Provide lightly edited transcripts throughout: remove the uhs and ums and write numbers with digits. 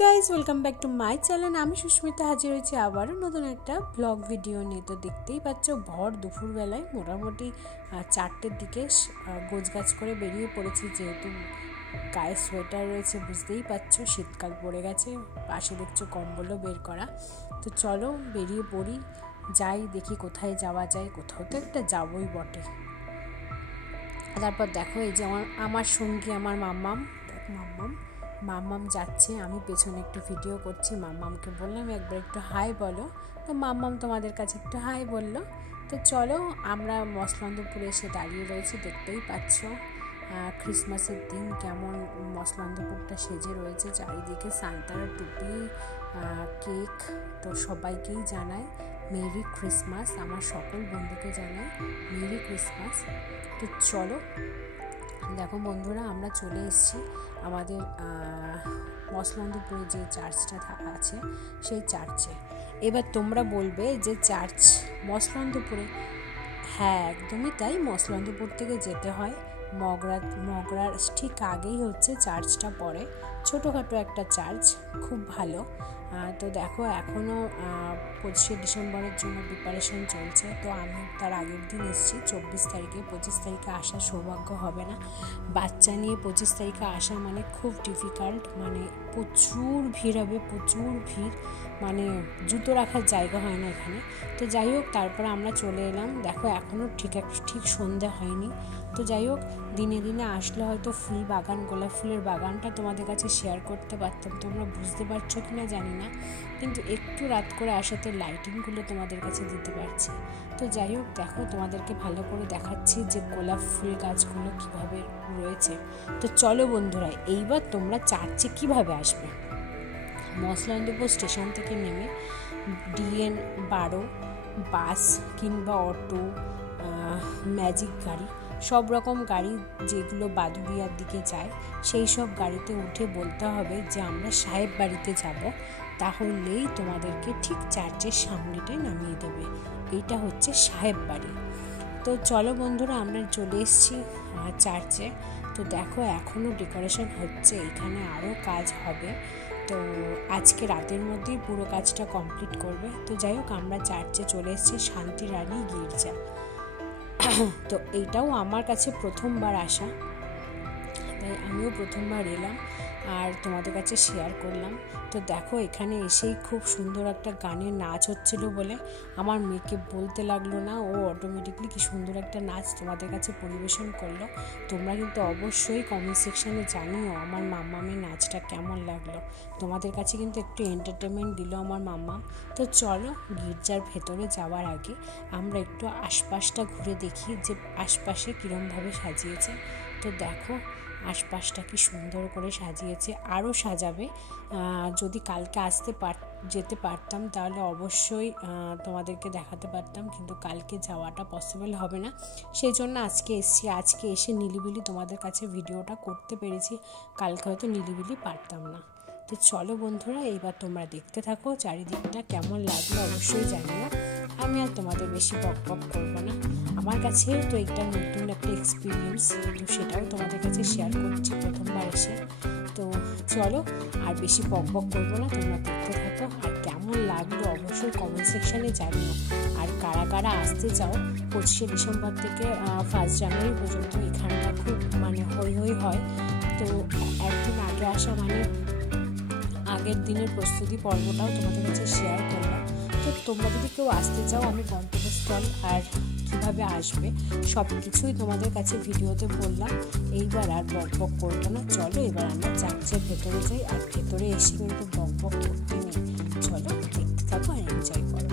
Guys, welcome back to my channel. আমি সুস্মিতা হাজির হয়েছি আবারও নতুন একটা ব্লগ ভিডিও নিয়ে। তো দেখতেই পাচ্ছ ভর দুপুরবেলায় মোটামুটি 4টের দিকে গোছগাছ করে বেরিয়ে পড়েছি, যেহেতু গায়ে সোয়েটার রয়েছে, বুঝতেই পারছো শীতকাল পড়ে গেছে। পাশে দেখছো কম্বলও বের করা। তো চলো বেরিয়ে পড়ি, যাই দেখি কোথায় যাওয়া যায়। কোথাও তো একটা যাবোই বটে। তারপর দেখো এই যে আমার সঙ্গী আমার মাম্মাম যাচ্ছে, আমি পেছনে একটু ভিডিও করছি। মাম্মামকে বললাম একবার একটু হাই বলো, তো মাম্মাম তোমাদের কাছে একটু হাই বললো। তো চলো আমরা মসলন্দপুরে এসে দাঁড়িয়ে রয়েছি, দেখতেই পাচ্ছ ক্রিসমাসের দিন কেমন মসলন্দপুরটা সেজে রয়েছে। চারিদিকে সান্তার টুপি, কেক। তো সবাইকেই জানাই মেরি ক্রিসমাস, আমার সকল বন্ধুকে জানাই মেরি ক্রিসমাস। তো চলো দেখো বন্ধুরা, আমরা চলে এসেছি আমাদের মসলন্দপুরে যে চার্চটা আছে সেই চার্চে। এবার তোমরা বলবে যে চার্চ মসলন্দপুরে, হ্যাঁ একদমই তাই। মসলন্দপুর থেকে যেতে হয় মগরার ঠিক আগেই হচ্ছে চার্চটা পড়ে। ছোটোখাটো একটা চার্চ, খুব ভালো। তো দেখো এখনও 25শে ডিসেম্বরের জন্য প্রিপারেশন চলছে। তো আমি তার আগের দিন এসেছি 24 তারিখে। 25 তারিখে আসার সৌভাগ্য হবে না। বাচ্চা নিয়ে 25 তারিখে আসা মানে খুব ডিফিকাল্ট, মানে প্রচুর ভিড় হবে, প্রচুর ভিড়, মানে জুতো রাখার জায়গা হয় না এখানে। তো যাই হোক, তারপরে আমরা চলে এলাম। দেখো এখনও ঠিক সন্ধ্যা হয়নি। তো যাই হোক, দিনে দিনে আসলে হয়তো গোলাপ ফুলের বাগানটা তোমাদের কাছে শেয়ার করতে পারতাম। তোমরা বুঝতে পারছো কি না জানি না, কিন্তু একটু রাত করে আসাতে লাইটিংগুলো তোমাদের কাছে দিতে পারছি। তো যাই হোক, দেখো তোমাদেরকে ভালো করে দেখাচ্ছি যে গোলাপ ফুল গাছগুলো কিভাবে রয়েছে। তো চলো বন্ধুরা, এইবার তোমরা চার্চে কিভাবে আসবে। মসলন্দপুর স্টেশন থেকে নেমে DN 12 বাস কিংবা অটো, ম্যাজিক গাড়ি, সব রকম গাড়ি যেগুলো বাদুড়িয়ার দিকে যায়, সেই সব গাড়িতে উঠে বলতে হবে যে আমরা সাহেব বাড়িতে যাব। তাহলেই তোমাদেরকে ঠিক চার্চের সামনেটাই নামিয়ে দেবে। এইটা হচ্ছে সাহেব বাড়ি। তো চলো বন্ধুরা, আমরা চলে এসেছি চার্চে। তো দেখো এখনও ডেকোরেশন হচ্ছে, এখানে আরও কাজ হবে। তো আজকে রাতের মধ্যেই পুরো কাজটা কমপ্লিট করবে। তো যাই হোক, আমরা চার্চে চলে এসেছি, শান্তি রানী গির্জা। তো এইটাও আমার কাছে প্রথমবার আসা, তাই আমিও প্রথমবার এলাম আর তোমাদের কাছে শেয়ার করলাম। তো দেখো এখানে এসেই খুব সুন্দর একটা গানের নাচ হচ্ছিল বলে আমার মেয়েকে বলতে লাগলো না, ও অটোমেটিকলি কি সুন্দর একটা নাচ তোমাদের কাছে পরিবেশন করলো। তোমরা কিন্তু অবশ্যই কমেন্ট সেকশানে জানিও আমার মাম্মামের নাচটা কেমন লাগলো। তোমাদের কাছে কিন্তু একটু এন্টারটেনমেন্ট দিল আমার মাম্মাম। তো চলো গির্জার ভেতরে যাওয়ার আগে আমরা একটু আশপাশটা ঘুরে দেখি যে আশপাশে কীরমভাবে সাজিয়েছে। তো দেখো আশপাশটা কি সুন্দর করে সাজিয়েছে, আরও সাজাবে। যদি কালকে যেতে পারতাম তাহলে অবশ্যই তোমাদেরকে দেখাতে পারতাম, কিন্তু কালকে যাওয়াটা পসিবল হবে না। সেই জন্য আজকে এসেছি। আজকে এসে নিলিবিলি তোমাদের কাছে ভিডিওটা করতে পেরেছি, কালকে হয়তো নিলিবিলি পারতাম না। তো চলো বন্ধুরা, এইবার তোমরা দেখতে থাকো চারিদিকটা কেমন লাগলো অবশ্যই জানিও। আমি আর তোমাদের বেশি বক করবো না, আমার কাছে তো একটা নতুন একটা এক্সপিরিয়েন্স, তো সেটাও তোমাদের কাছে শেয়ার করছি প্রথমবার এসে। তো চলো আর বেশি বক করবো না, তোমরা দেখতে থাকো। আর কেমন লাগলো অবশ্যই কমেন্ট সেকশানে জানিও। আর কারা কারা আসতে চাও 25শে ডিসেম্বর থেকে 1 জানুয়ারি পর্যন্ত, এখানটা খুব মানে হই হয়। তো একদিন আগে আসা মানে আগের দিনের প্রস্তুতি পর্বটাও তোমাদের কাছে শেয়ার করলাম। তো তোমরা যদি কেউ আসতে চাও, আমি গন্তব্যস্থল আর কীভাবে আসবে সব কিছুই তোমাদের কাছে ভিডিওতে বললাম। এইবার আর বক করবো না, চলো এবার আমরা চার্চের ভেতরে যাই। আর ভেতরে এসে কিন্তু বক করতে নেই, চলো দেখতে থাকো আর এনজয় করো।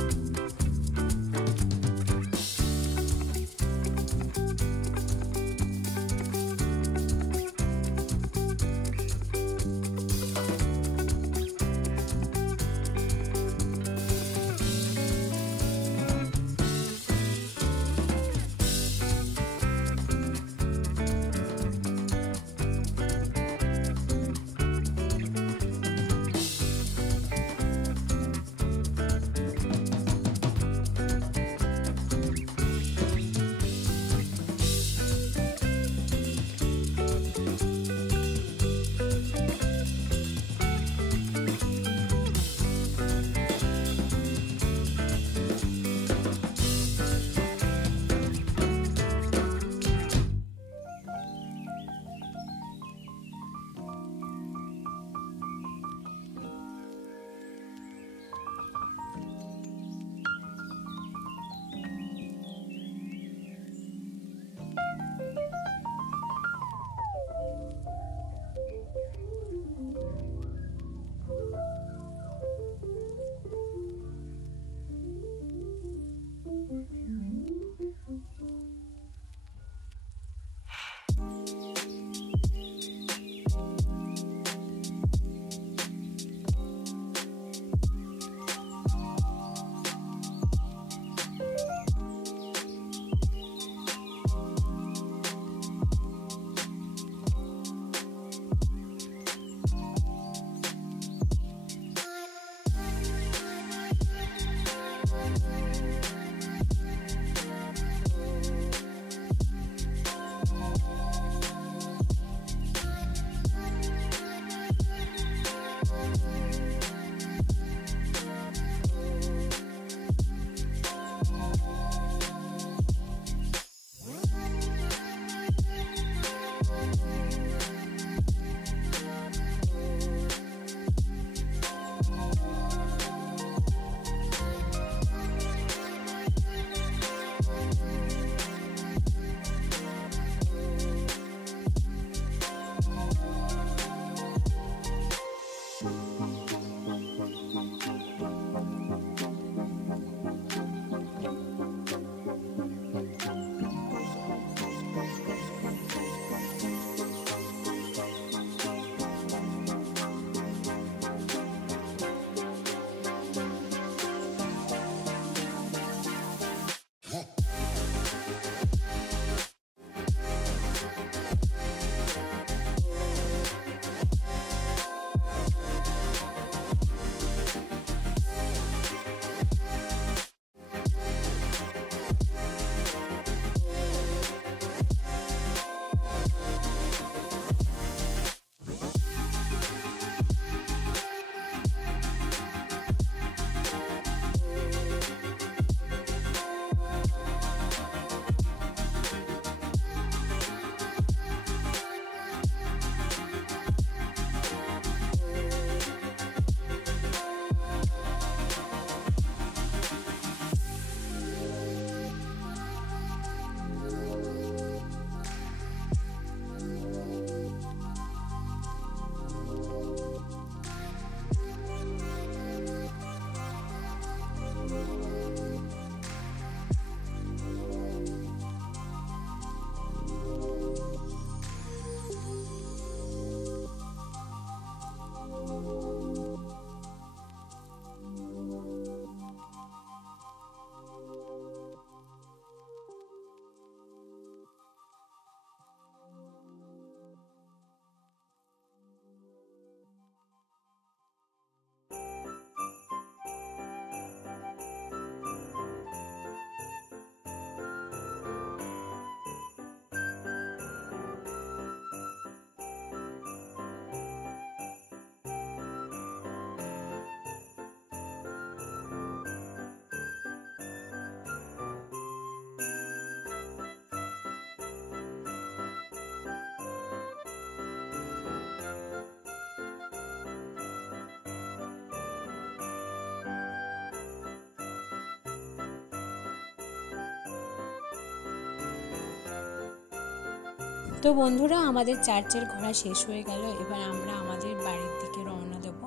তো বন্ধুরা, আমাদের চার্চের ঘোরা শেষ হয়ে গেল, এবার আমরা আমাদের বাড়ির দিকে রওনা দেব।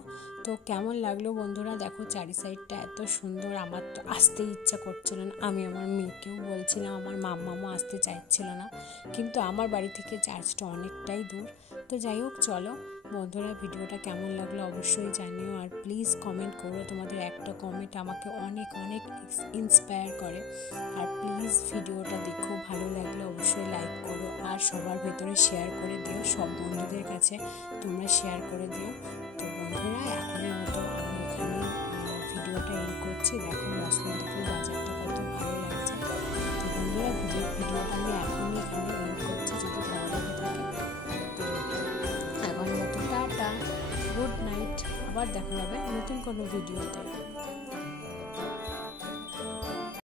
তো কেমন লাগলো বন্ধুরা, দেখো চারি সাইডটা এত সুন্দর, আমার তো আসতে ইচ্ছা করছিল না। আমি আমার মেয়েকেও বলছিলাম, আমার মাম্মামও আসতে চাইছিল না, কিন্তু আমার বাড়ি থেকে চার্চটা অনেকটাই দূর। তো যাই হোক, চলো বন্ধুরা, ভিডিওটা কেমন লাগলো অবশ্যই জানিও, আর প্লিজ কমেন্ট করো। তোমাদের একটা কমেন্ট আমাকে অনেক অনেক ইন্সপায়ার করে। আর প্লিজ ভিডিওটা দেখো, ভালো লাগলে অবশ্যই লাইক করো, আর সবার ভেতরে শেয়ার করে দিও, সব বন্ধুদের কাছে তোমরা শেয়ার করে দিও। তো বন্ধুরা, এখনের মতো আমি এখানে ভিডিওটা এন্ড করছি। দেখো মসলন্দপুর বাজারটা কত ভালো লাগছে। তো বন্ধুরা, ভিডিওটা আমি এখনই এখানে এন্ড করছি, যদি ভালো লাগে থাকে। তো এখনের মতো টাটা, গুড নাইট, আবার দেখা হবে নতুন কোনো ভিডিওতে।